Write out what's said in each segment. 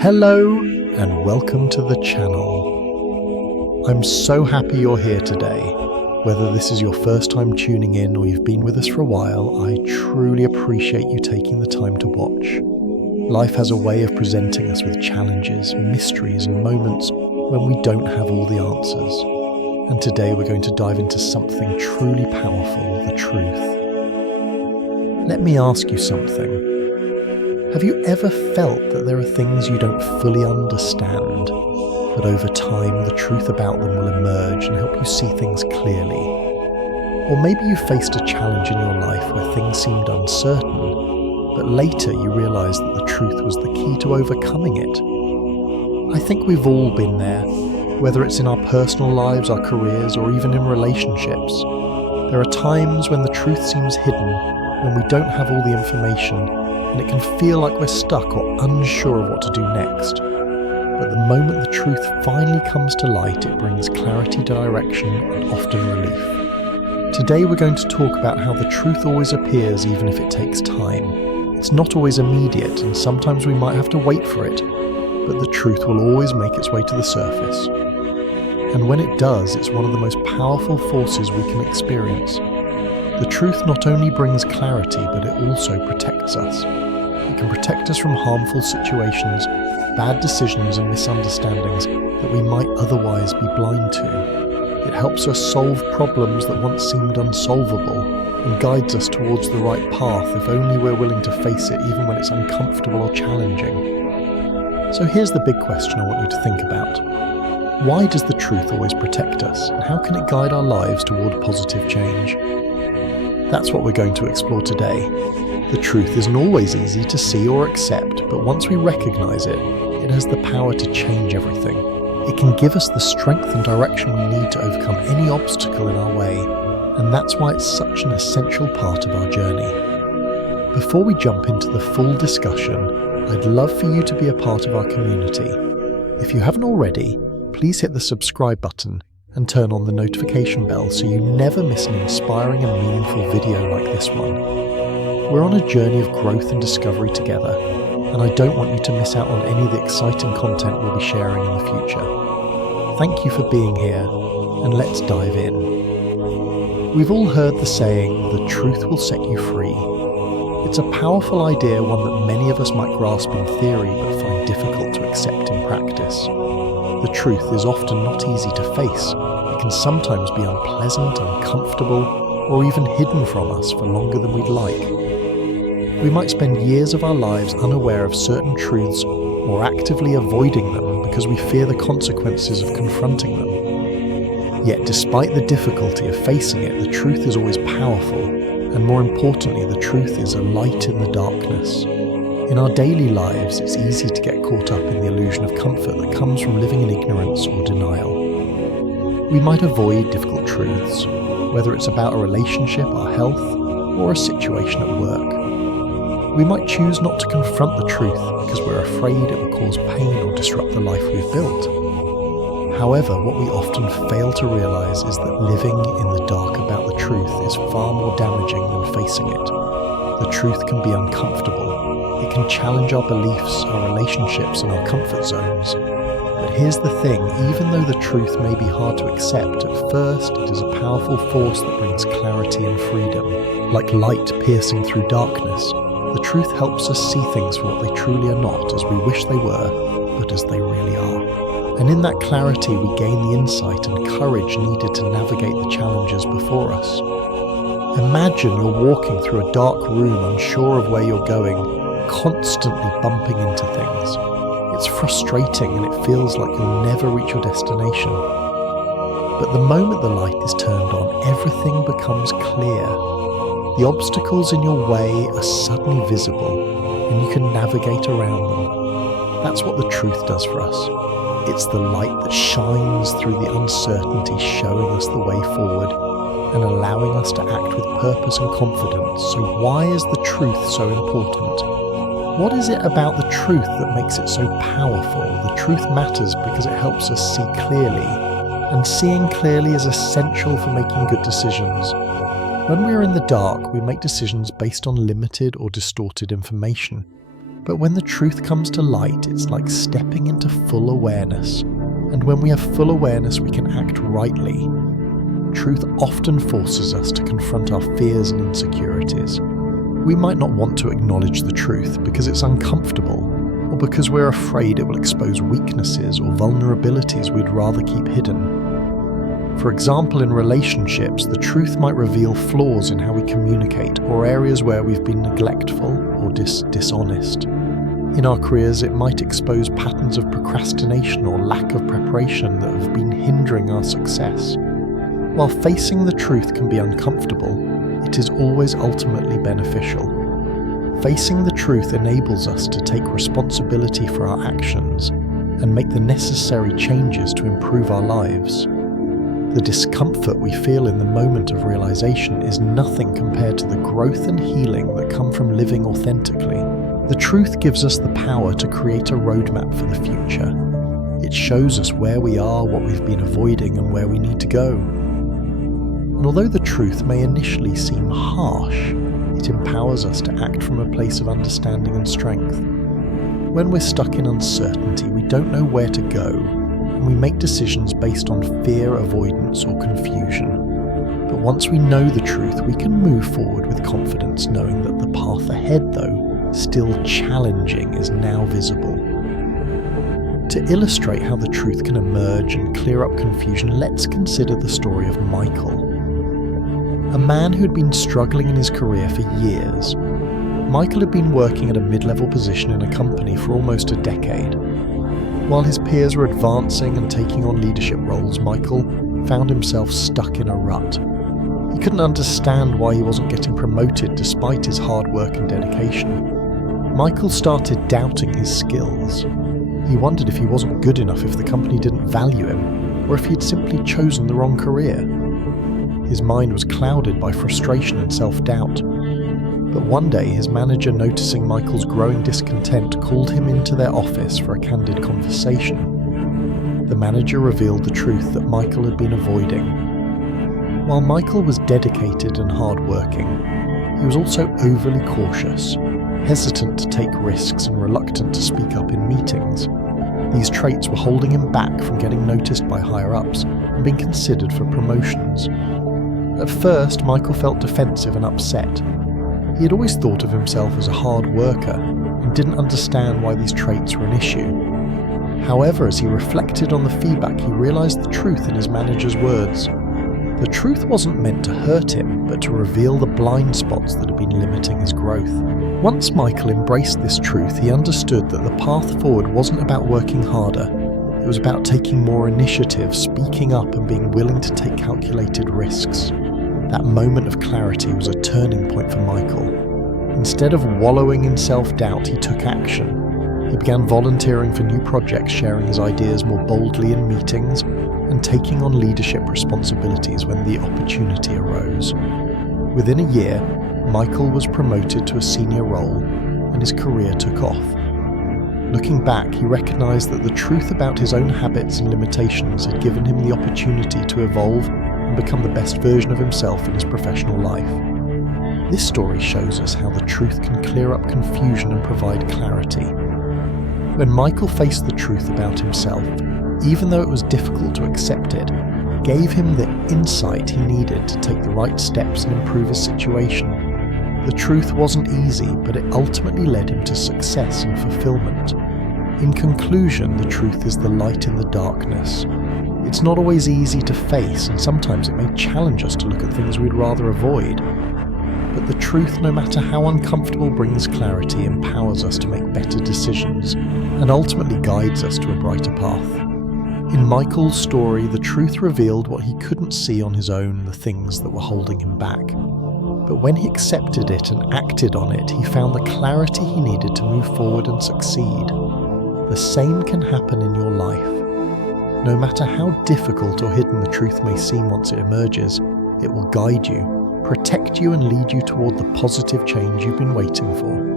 Hello and welcome to the channel. I'm so happy you're here today. Whether this is your first time tuning in or you've been with us for a while, I truly appreciate you taking the time to watch. Life has a way of presenting us with challenges, mysteries and moments when we don't have all the answers. And today we're going to dive into something truly powerful, the truth. Let me ask you something. Have you ever felt that there are things you don't fully understand, but over time the truth about them will emerge and help you see things clearly? Or maybe you faced a challenge in your life where things seemed uncertain, but later you realised that the truth was the key to overcoming it. I think we've all been there, whether it's in our personal lives, our careers, or even in relationships. There are times when the truth seems hidden, when we don't have all the information, and it can feel like we're stuck or unsure of what to do next. But the moment the truth finally comes to light, it brings clarity, direction, and often relief. Today we're going to talk about how the truth always appears even if it takes time. It's not always immediate, and sometimes we might have to wait for it, but the truth will always make its way to the surface. And when it does, it's one of the most powerful forces we can experience. The truth not only brings clarity, but it also protects us. It can protect us from harmful situations, bad decisions and misunderstandings that we might otherwise be blind to. It helps us solve problems that once seemed unsolvable and guides us towards the right path if only we're willing to face it even when it's uncomfortable or challenging. So here's the big question I want you to think about. Why does the truth always protect us, and how can it guide our lives toward positive change? That's what we're going to explore today. The truth isn't always easy to see or accept, but once we recognize it, it has the power to change everything. It can give us the strength and direction we need to overcome any obstacle in our way, and that's why it's such an essential part of our journey. Before we jump into the full discussion, I'd love for you to be a part of our community. If you haven't already, please hit the subscribe button and turn on the notification bell so you never miss an inspiring and meaningful video like this one. We're on a journey of growth and discovery together, and I don't want you to miss out on any of the exciting content we'll be sharing in the future. Thank you for being here, and let's dive in. We've all heard the saying, "The truth will set you free." It's a powerful idea, one that many of us might grasp in theory but find difficult to accept in practice. The truth is often not easy to face. It can sometimes be unpleasant, uncomfortable, or even hidden from us for longer than we'd like. We might spend years of our lives unaware of certain truths or actively avoiding them because we fear the consequences of confronting them. Yet despite the difficulty of facing it, the truth is always powerful, and more importantly, the truth is a light in the darkness. In our daily lives, it's easy to get caught up in the illusion of comfort that comes from living in ignorance or denial. We might avoid difficult truths, whether it's about a relationship, our health, or a situation at work. We might choose not to confront the truth because we're afraid it will cause pain or disrupt the life we've built. However, what we often fail to realize is that living in the dark about the truth is far more damaging than facing it. The truth can be uncomfortable. It can challenge our beliefs, our relationships, and our comfort zones. But here's the thing, even though the truth may be hard to accept, at first it is a powerful force that brings clarity and freedom. Like light piercing through darkness, the truth helps us see things for what they truly are not, as we wish they were, but as they really are. And in that clarity we gain the insight and courage needed to navigate the challenges before us. Imagine you're walking through a dark room unsure of where you're going, constantly bumping into things. It's frustrating and it feels like you'll never reach your destination. But the moment the light is turned on, everything becomes clear. The obstacles in your way are suddenly visible and you can navigate around them. That's what the truth does for us. It's the light that shines through the uncertainty, showing us the way forward and allowing us to act with purpose and confidence. So why is the truth so important? What is it about the truth that makes it so powerful? The truth matters because it helps us see clearly, and seeing clearly is essential for making good decisions. When we are in the dark, we make decisions based on limited or distorted information. But when the truth comes to light, it's like stepping into full awareness. And when we have full awareness, we can act rightly. Truth often forces us to confront our fears and insecurities. We might not want to acknowledge the truth because it's uncomfortable, or because we're afraid it will expose weaknesses or vulnerabilities we'd rather keep hidden. For example, in relationships, the truth might reveal flaws in how we communicate or areas where we've been neglectful or dishonest. In our careers, it might expose patterns of procrastination or lack of preparation that have been hindering our success. While facing the truth can be uncomfortable, it is always ultimately beneficial. Facing the truth enables us to take responsibility for our actions and make the necessary changes to improve our lives. The discomfort we feel in the moment of realization is nothing compared to the growth and healing that come from living authentically. The truth gives us the power to create a roadmap for the future. It shows us where we are, what we've been avoiding, and where we need to go. And although the truth may initially seem harsh, it empowers us to act from a place of understanding and strength. When we're stuck in uncertainty, we don't know where to go, and we make decisions based on fear, avoidance, or confusion. But once we know the truth, we can move forward with confidence, knowing that the path ahead, though still challenging, is now visible. To illustrate how the truth can emerge and clear up confusion, let's consider the story of Michael. A man who had been struggling in his career for years. Michael had been working at a mid-level position in a company for almost a decade. While his peers were advancing and taking on leadership roles, Michael found himself stuck in a rut. He couldn't understand why he wasn't getting promoted despite his hard work and dedication. Michael started doubting his skills. He wondered if he wasn't good enough, if the company didn't value him, or if he had simply chosen the wrong career. His mind was clouded by frustration and self-doubt. But one day, his manager, noticing Michael's growing discontent, called him into their office for a candid conversation. The manager revealed the truth that Michael had been avoiding. While Michael was dedicated and hard-working, he was also overly cautious, hesitant to take risks and reluctant to speak up in meetings. These traits were holding him back from getting noticed by higher-ups and being considered for promotions. At first, Michael felt defensive and upset. He had always thought of himself as a hard worker and didn't understand why these traits were an issue. However, as he reflected on the feedback, he realized the truth in his manager's words. The truth wasn't meant to hurt him, but to reveal the blind spots that had been limiting his growth. Once Michael embraced this truth, he understood that the path forward wasn't about working harder. It was about taking more initiative, speaking up, and being willing to take calculated risks. That moment of clarity was a turning point for Michael. Instead of wallowing in self-doubt, he took action. He began volunteering for new projects, sharing his ideas more boldly in meetings, and taking on leadership responsibilities when the opportunity arose. Within a year, Michael was promoted to a senior role, and his career took off. Looking back, he recognized that the truth about his own habits and limitations had given him the opportunity to evolve and become the best version of himself in his professional life. This story shows us how the truth can clear up confusion and provide clarity. When Michael faced the truth about himself, even though it was difficult to accept it, gave him the insight he needed to take the right steps and improve his situation. The truth wasn't easy, but it ultimately led him to success and fulfillment. In conclusion, the truth is the light in the darkness. It's not always easy to face, and sometimes it may challenge us to look at things we'd rather avoid. But the truth, no matter how uncomfortable, brings clarity, empowers us to make better decisions, and ultimately guides us to a brighter path. In Michael's story, the truth revealed what he couldn't see on his own, the things that were holding him back. But when he accepted it and acted on it, he found the clarity he needed to move forward and succeed. The same can happen in your life. No matter how difficult or hidden the truth may seem once it emerges, it will guide you, protect you, and lead you toward the positive change you've been waiting for.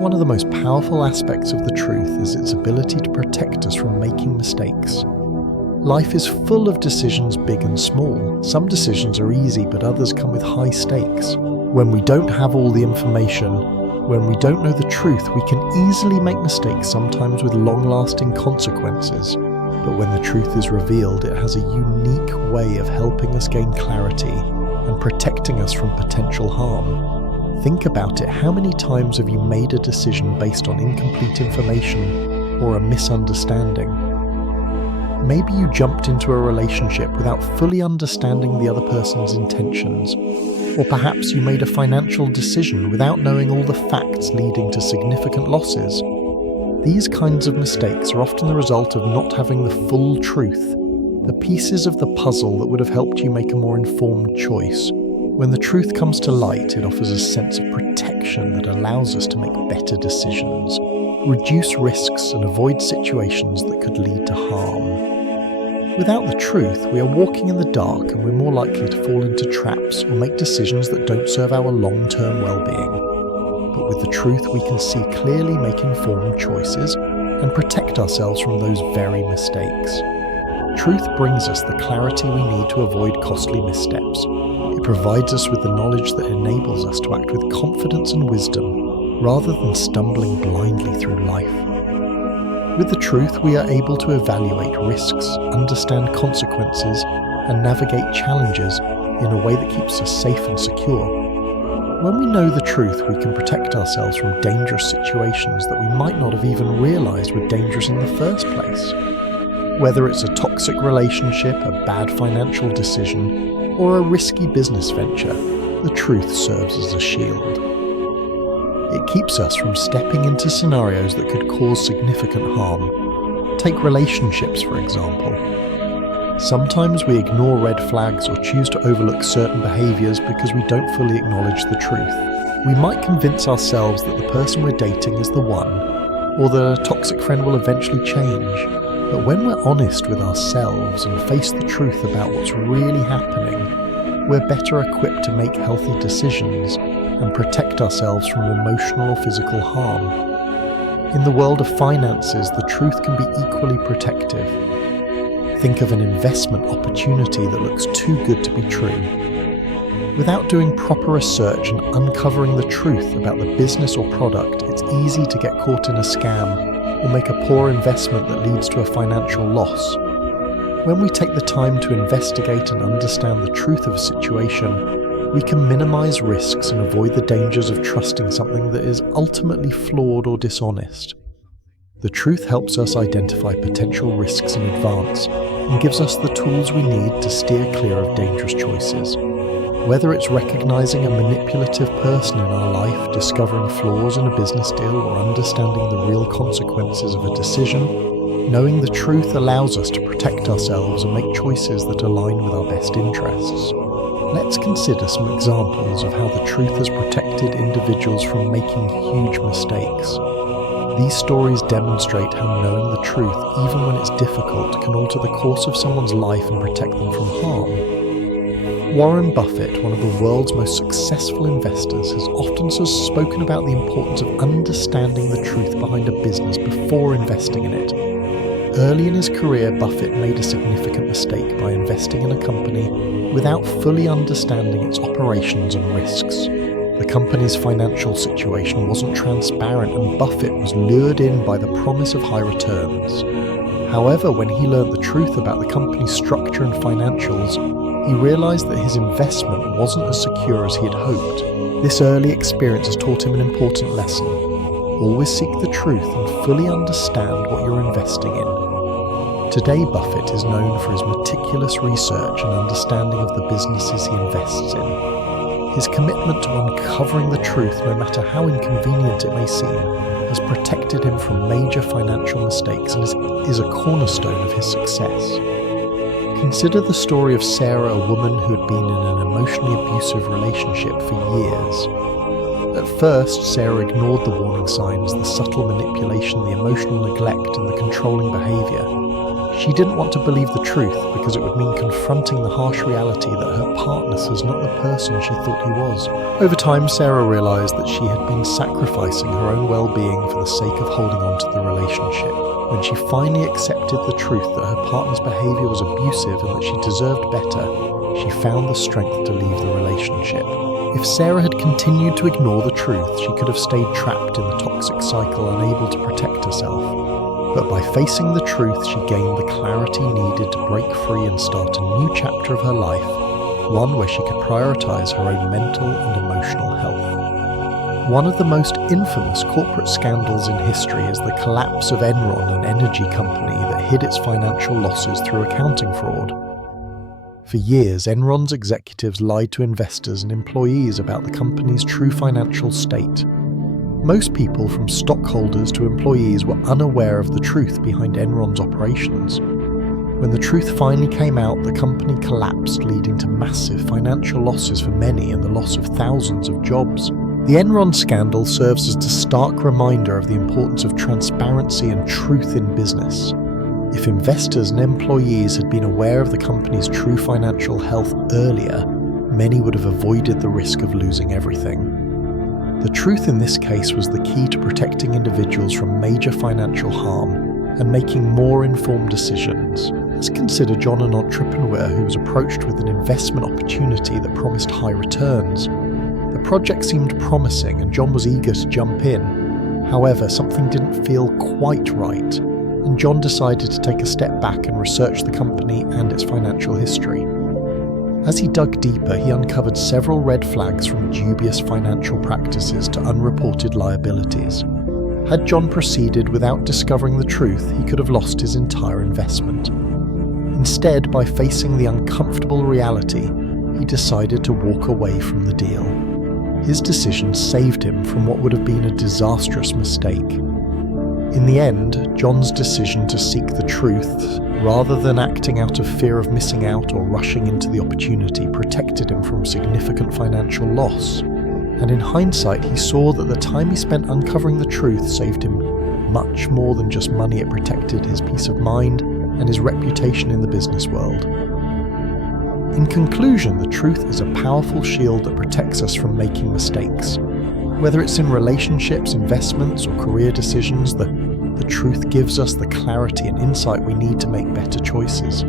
One of the most powerful aspects of the truth is its ability to protect us from making mistakes. Life is full of decisions, big and small. Some decisions are easy, but others come with high stakes. When we don't have all the information, When we don't know the truth, we can easily make mistakes, sometimes with long-lasting consequences. But when the truth is revealed, it has a unique way of helping us gain clarity and protecting us from potential harm. Think about it. How many times have you made a decision based on incomplete information or a misunderstanding? Maybe you jumped into a relationship without fully understanding the other person's intentions. Or perhaps you made a financial decision without knowing all the facts leading to significant losses. These kinds of mistakes are often the result of not having the full truth, the pieces of the puzzle that would have helped you make a more informed choice. When the truth comes to light, it offers a sense of protection that allows us to make better decisions, reduce risks, and avoid situations that could lead to harm. Without the truth, we are walking in the dark and we're more likely to fall into traps or make decisions that don't serve our long-term well-being. But with the truth, we can see clearly, make informed choices, and protect ourselves from those very mistakes. Truth brings us the clarity we need to avoid costly missteps. It provides us with the knowledge that enables us to act with confidence and wisdom, rather than stumbling blindly through life. With the truth, we are able to evaluate risks, understand consequences, and navigate challenges in a way that keeps us safe and secure. When we know the truth, we can protect ourselves from dangerous situations that we might not have even realized were dangerous in the first place. Whether it's a toxic relationship, a bad financial decision, or a risky business venture, the truth serves as a shield. It keeps us from stepping into scenarios that could cause significant harm. Take relationships, for example. Sometimes we ignore red flags or choose to overlook certain behaviors because we don't fully acknowledge the truth. We might convince ourselves that the person we're dating is the one, or that a toxic friend will eventually change. But when we're honest with ourselves and face the truth about what's really happening, we're better equipped to make healthy decisions and protect ourselves from emotional or physical harm. In the world of finances, the truth can be equally protective. Think of an investment opportunity that looks too good to be true. Without doing proper research and uncovering the truth about the business or product, it's easy to get caught in a scam or make a poor investment that leads to a financial loss. When we take the time to investigate and understand the truth of a situation, we can minimize risks and avoid the dangers of trusting something that is ultimately flawed or dishonest. The truth helps us identify potential risks in advance and gives us the tools we need to steer clear of dangerous choices. Whether it's recognizing a manipulative person in our life, discovering flaws in a business deal, or understanding the real consequences of a decision, knowing the truth allows us to protect ourselves and make choices that align with our best interests. Let's consider some examples of how the truth has protected individuals from making huge mistakes. These stories demonstrate how knowing the truth, even when it's difficult, can alter the course of someone's life and protect them from harm. Warren Buffett, one of the world's most successful investors, has often spoken about the importance of understanding the truth behind a business before investing in it. Early in his career, Buffett made a significant mistake by investing in a company without fully understanding its operations and risks. The company's financial situation wasn't transparent, and Buffett was lured in by the promise of high returns. However, when he learned the truth about the company's structure and financials, he realized that his investment wasn't as secure as he had hoped. This early experience has taught him an important lesson. Always seek the truth and fully understand what you're investing in. Today, Buffett is known for his meticulous research and understanding of the businesses he invests in. His commitment to uncovering the truth, no matter how inconvenient it may seem, has protected him from major financial mistakes and is a cornerstone of his success. Consider the story of Sarah, a woman who had been in an emotionally abusive relationship for years. At first, Sarah ignored the warning signs, the subtle manipulation, the emotional neglect, and the controlling behavior. She didn't want to believe the truth because it would mean confronting the harsh reality that her partner was not the person she thought he was. Over time, Sarah realized that she had been sacrificing her own well-being for the sake of holding on to the relationship. When she finally accepted the truth that her partner's behavior was abusive and that she deserved better, she found the strength to leave the relationship. If Sarah had continued to ignore the truth, she could have stayed trapped in the toxic cycle, unable to protect herself. But by facing the truth, she gained the clarity needed to break free and start a new chapter of her life, one where she could prioritize her own mental and emotional health. One of the most infamous corporate scandals in history is the collapse of Enron, an energy company that hid its financial losses through accounting fraud. For years, Enron's executives lied to investors and employees about the company's true financial state. Most people, from stockholders to employees, were unaware of the truth behind Enron's operations. When the truth finally came out, the company collapsed, leading to massive financial losses for many and the loss of thousands of jobs. The Enron scandal serves as a stark reminder of the importance of transparency and truth in business. If investors and employees had been aware of the company's true financial health earlier, many would have avoided the risk of losing everything. The truth in this case was the key to protecting individuals from major financial harm and making more informed decisions. Let's consider John, an entrepreneur who was approached with an investment opportunity that promised high returns. The project seemed promising and John was eager to jump in. However, something didn't feel quite right, and John decided to take a step back and research the company and its financial history. As he dug deeper, he uncovered several red flags, from dubious financial practices to unreported liabilities. Had John proceeded without discovering the truth, he could have lost his entire investment. Instead, by facing the uncomfortable reality, he decided to walk away from the deal. His decision saved him from what would have been a disastrous mistake. In the end, John's decision to seek the truth, rather than acting out of fear of missing out or rushing into the opportunity, protected him from significant financial loss. And in hindsight, he saw that the time he spent uncovering the truth saved him much more than just money. It protected his peace of mind and his reputation in the business world. In conclusion, the truth is a powerful shield that protects us from making mistakes. Whether it's in relationships, investments, or career decisions, the truth gives us the clarity and insight we need to make better choices.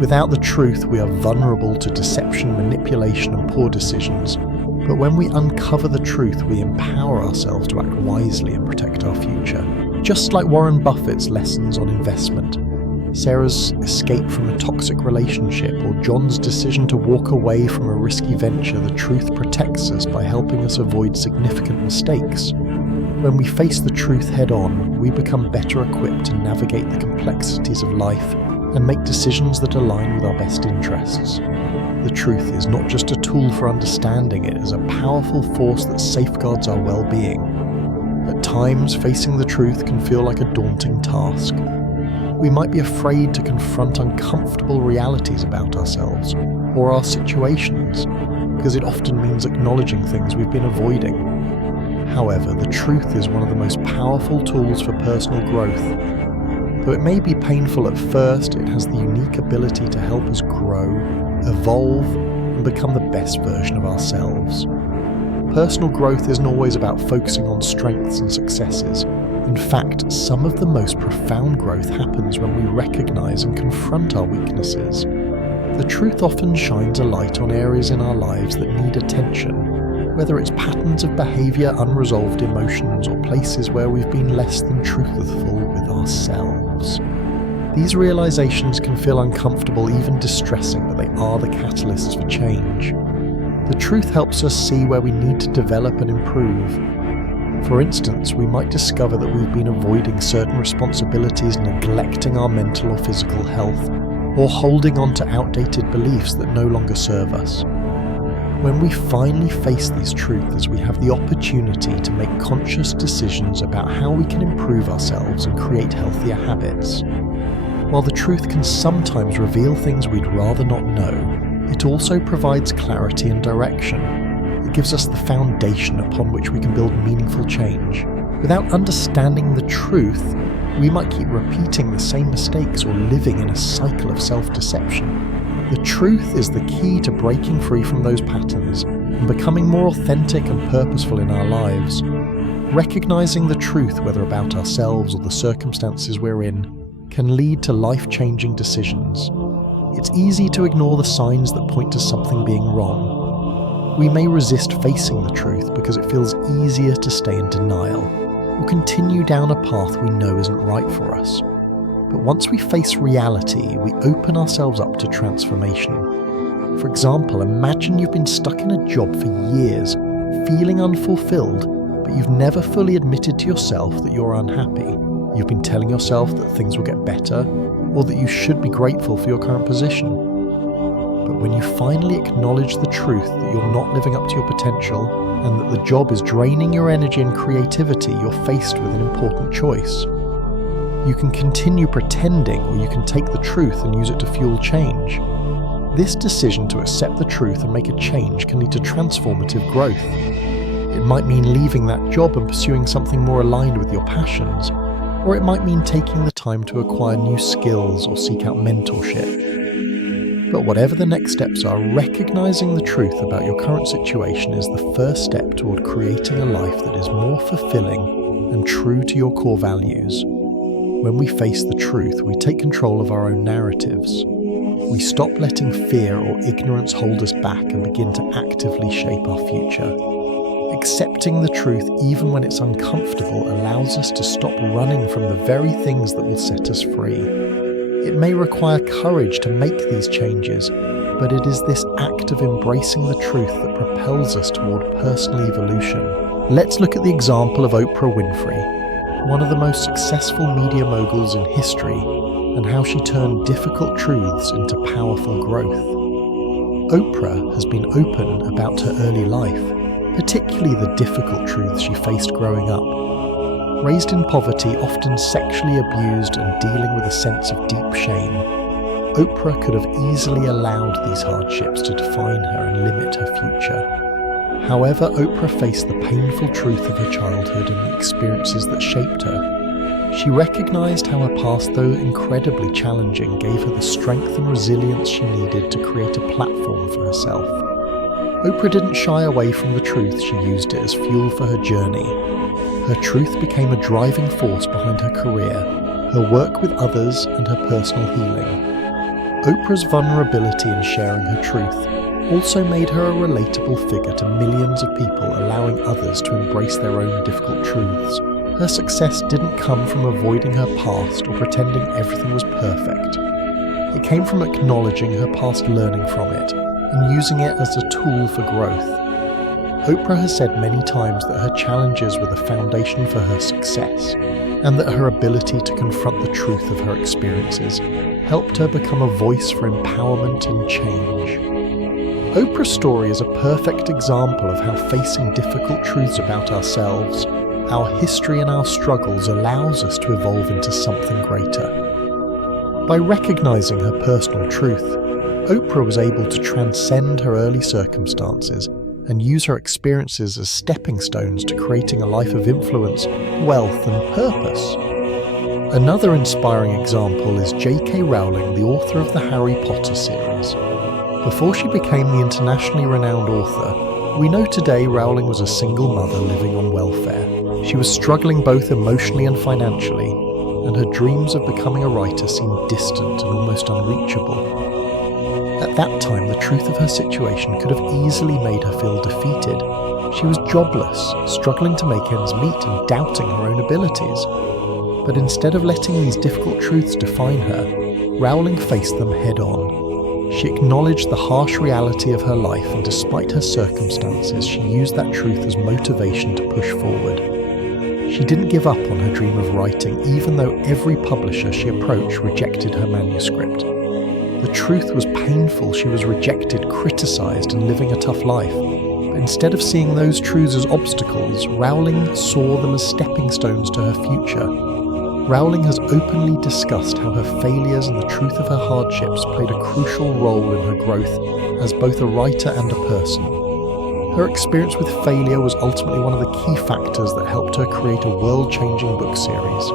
Without the truth, we are vulnerable to deception, manipulation, and poor decisions. But when we uncover the truth, we empower ourselves to act wisely and protect our future. Just like Warren Buffett's lessons on investment, Sarah's escape from a toxic relationship, or John's decision to walk away from a risky venture, the truth protects us by helping us avoid significant mistakes. When we face the truth head-on, we become better equipped to navigate the complexities of life and make decisions that align with our best interests. The truth is not just a tool for understanding, it is a powerful force that safeguards our well-being. At times, facing the truth can feel like a daunting task. We might be afraid to confront uncomfortable realities about ourselves or our situations, because it often means acknowledging things we've been avoiding. However, the truth is one of the most powerful tools for personal growth. Though it may be painful at first, it has the unique ability to help us grow, evolve, and become the best version of ourselves. Personal growth isn't always about focusing on strengths and successes. In fact, some of the most profound growth happens when we recognize and confront our weaknesses. The truth often shines a light on areas in our lives that need attention, whether it's patterns of behavior, unresolved emotions, or places where we've been less than truthful with ourselves. These realizations can feel uncomfortable, even distressing, but they are the catalysts for change. The truth helps us see where we need to develop and improve. For instance, we might discover that we've been avoiding certain responsibilities, neglecting our mental or physical health, or holding on to outdated beliefs that no longer serve us. When we finally face these truths, we have the opportunity to make conscious decisions about how we can improve ourselves and create healthier habits. While the truth can sometimes reveal things we'd rather not know, it also provides clarity and direction. It gives us the foundation upon which we can build meaningful change. Without understanding the truth, we might keep repeating the same mistakes or living in a cycle of self-deception. The truth is the key to breaking free from those patterns and becoming more authentic and purposeful in our lives. Recognizing the truth, whether about ourselves or the circumstances we're in, can lead to life-changing decisions. It's easy to ignore the signs that point to something being wrong. We may resist facing the truth because it feels easier to stay in denial, or continue down a path we know isn't right for us. But once we face reality, we open ourselves up to transformation. For example, imagine you've been stuck in a job for years, feeling unfulfilled, but you've never fully admitted to yourself that you're unhappy. You've been telling yourself that things will get better, or that you should be grateful for your current position. But when you finally acknowledge the truth that you're not living up to your potential, and that the job is draining your energy and creativity, you're faced with an important choice. You can continue pretending, or you can take the truth and use it to fuel change. This decision to accept the truth and make a change can lead to transformative growth. It might mean leaving that job and pursuing something more aligned with your passions, or it might mean taking the time to acquire new skills or seek out mentorship. But whatever the next steps are, recognizing the truth about your current situation is the first step toward creating a life that is more fulfilling and true to your core values. When we face the truth, we take control of our own narratives. We stop letting fear or ignorance hold us back and begin to actively shape our future. Accepting the truth even when it's uncomfortable allows us to stop running from the very things that will set us free. It may require courage to make these changes, but it is this act of embracing the truth that propels us toward personal evolution. Let's look at the example of Oprah Winfrey, one of the most successful media moguls in history, and how she turned difficult truths into powerful growth. Oprah has been open about her early life, particularly the difficult truths she faced growing up. Raised in poverty, often sexually abused and dealing with a sense of deep shame, Oprah could have easily allowed these hardships to define her and limit her future. However, Oprah faced the painful truth of her childhood and the experiences that shaped her. She recognized how her past, though incredibly challenging, gave her the strength and resilience she needed to create a platform for herself. Oprah didn't shy away from the truth, she used it as fuel for her journey. Her truth became a driving force behind her career, her work with others, and her personal healing. Oprah's vulnerability in sharing her truth also made her a relatable figure to millions of people, allowing others to embrace their own difficult truths. Her success didn't come from avoiding her past or pretending everything was perfect. It came from acknowledging her past, learning from it, and using it as a tool for growth. Oprah has said many times that her challenges were the foundation for her success, and that her ability to confront the truth of her experiences helped her become a voice for empowerment and change. Oprah's story is a perfect example of how facing difficult truths about ourselves, our history and our struggles allows us to evolve into something greater. By recognizing her personal truth, Oprah was able to transcend her early circumstances and use her experiences as stepping stones to creating a life of influence, wealth, and purpose. Another inspiring example is J.K. Rowling, the author of the Harry Potter series. Before she became the internationally renowned author, we know today Rowling was a single mother living on welfare. She was struggling both emotionally and financially, and her dreams of becoming a writer seemed distant and almost unreachable. At that time, the truth of her situation could have easily made her feel defeated. She was jobless, struggling to make ends meet and doubting her own abilities. But instead of letting these difficult truths define her, Rowling faced them head-on. She acknowledged the harsh reality of her life, and despite her circumstances, she used that truth as motivation to push forward. She didn't give up on her dream of writing, even though every publisher she approached rejected her manuscript. The truth was painful. She was rejected, criticized, and living a tough life. But instead of seeing those truths as obstacles, Rowling saw them as stepping stones to her future. Rowling has openly discussed how her failures and the truth of her hardships played a crucial role in her growth as both a writer and a person. Her experience with failure was ultimately one of the key factors that helped her create a world-changing book series.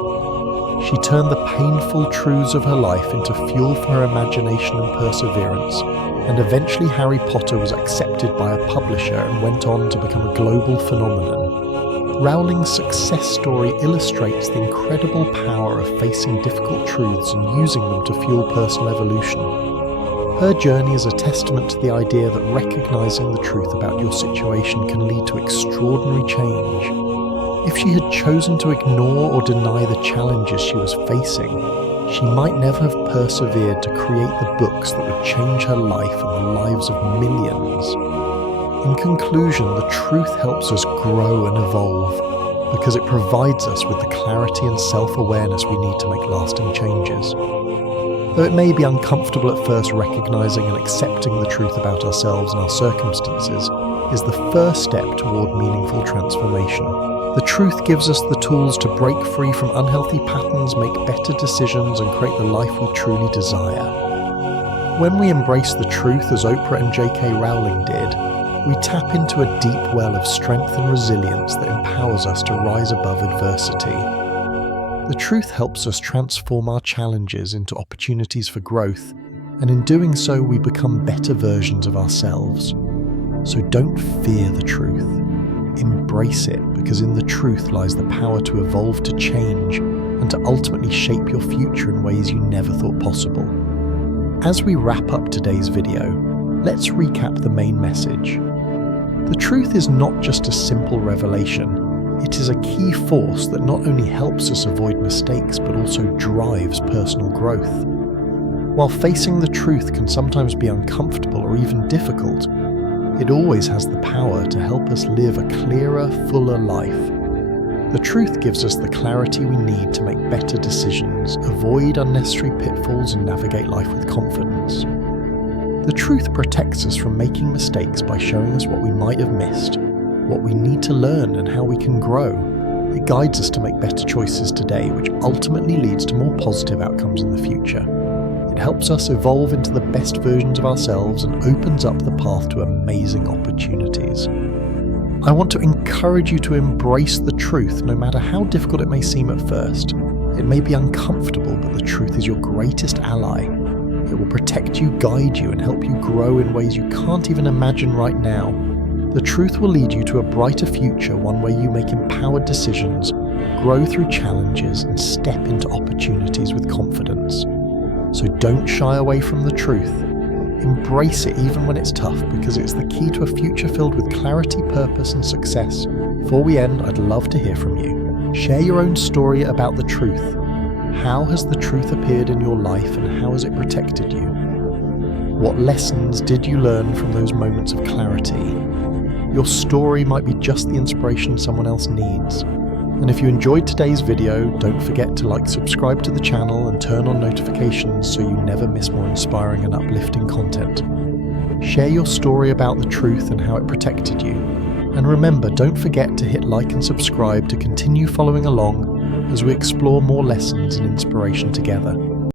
She turned the painful truths of her life into fuel for her imagination and perseverance, and eventually Harry Potter was accepted by a publisher and went on to become a global phenomenon. Rowling's success story illustrates the incredible power of facing difficult truths and using them to fuel personal evolution. Her journey is a testament to the idea that recognizing the truth about your situation can lead to extraordinary change. If she had chosen to ignore or deny the challenges she was facing, she might never have persevered to create the books that would change her life and the lives of millions. In conclusion, the truth helps us grow and evolve because it provides us with the clarity and self-awareness we need to make lasting changes. Though it may be uncomfortable at first, recognizing and accepting the truth about ourselves and our circumstances is the first step toward meaningful transformation. The truth gives us the tools to break free from unhealthy patterns, make better decisions, and create the life we truly desire. When we embrace the truth, as Oprah and J.K. Rowling did, we tap into a deep well of strength and resilience that empowers us to rise above adversity. The truth helps us transform our challenges into opportunities for growth, and in doing so we become better versions of ourselves. So don't fear the truth. Embrace it, because in the truth lies the power to evolve, to change, and to ultimately shape your future in ways you never thought possible. As we wrap up today's video, let's recap the main message. The truth is not just a simple revelation. It is a key force that not only helps us avoid mistakes, but also drives personal growth. While facing the truth can sometimes be uncomfortable or even difficult, it always has the power to help us live a clearer, fuller life. The truth gives us the clarity we need to make better decisions, avoid unnecessary pitfalls, and navigate life with confidence. The truth protects us from making mistakes by showing us what we might have missed, what we need to learn, and how we can grow. It guides us to make better choices today, which ultimately leads to more positive outcomes in the future. It helps us evolve into the best versions of ourselves and opens up the path to amazing opportunities. I want to encourage you to embrace the truth, no matter how difficult it may seem at first. It may be uncomfortable, but the truth is your greatest ally. It will protect you, guide you, and help you grow in ways you can't even imagine right now. The truth will lead you to a brighter future, one where you make empowered decisions, grow through challenges, and step into opportunities with confidence. So don't shy away from the truth. Embrace it even when it's tough, because it's the key to a future filled with clarity, purpose, and success. Before we end, I'd love to hear from you. Share your own story about the truth. How has the truth appeared in your life, and how has it protected you? What lessons did you learn from those moments of clarity? Your story might be just the inspiration someone else needs. And if you enjoyed today's video, don't forget to subscribe to the channel and turn on notifications so you never miss more inspiring and uplifting content. Share your story about the truth and how it protected you. And remember, don't forget to hit like and subscribe to continue following along as we explore more lessons and inspiration together.